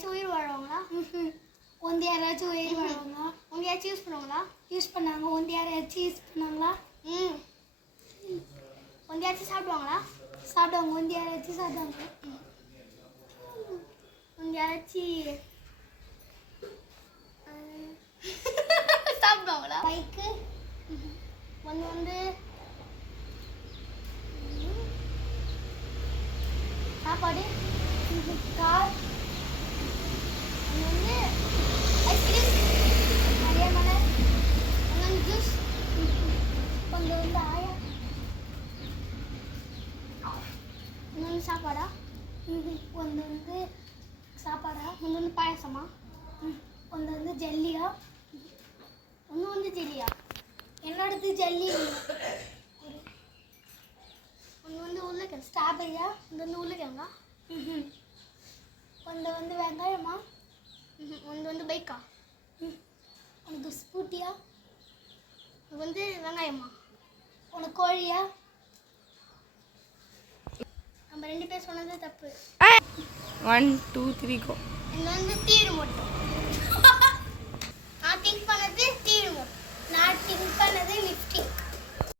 யாராச்சும் உயிர் வாழ்வாங்களா? வந்து யாராச்சும் உயிர் வாழ்வாங்களா? உங்க யாராச்சும் யூஸ் பண்ணுவாங்களா? யூஸ் பண்ணாங்க. வந்து யாராச்சும் யூஸ் பண்ணாங்களா? வந்து யாராச்சும் சாப்பிடுவாங்களா? சாப்பிடுவாங்க. வந்து யாராச்சும் சாப்பிடுவாங்க. வந்து யாராச்சும் சாப்பிடுவாங்களா? பைக்கு வந்து சாப்பாடு, கார் வந்து ஐஸ்கிரீம், நிறைய மலை வந்து ஜூஸ், வந்து ஆயா வந்து சாப்பாடா, வந்து சாப்பாடா, வந்து பாயசமா, வந்து ஜல்லியா, வந்து ஜெல்லியா, என்னோடது ஜல்லி, வந்து உருளைக்கிழங்கு, ஸ்ட்ராபெரியா, வந்து உருளைக்கிழங்கா, வந்து வெங்காயமா, வந்து பைக்கா, உனக்கு ஸ்கூட்டியா, வந்து வெங்காயமா, உனக்கு கோழியா. நம்ம 2 பேர் சொன்னது தப்பு. 1 2 3 கோ. இது வந்து தீர் மட்டும்.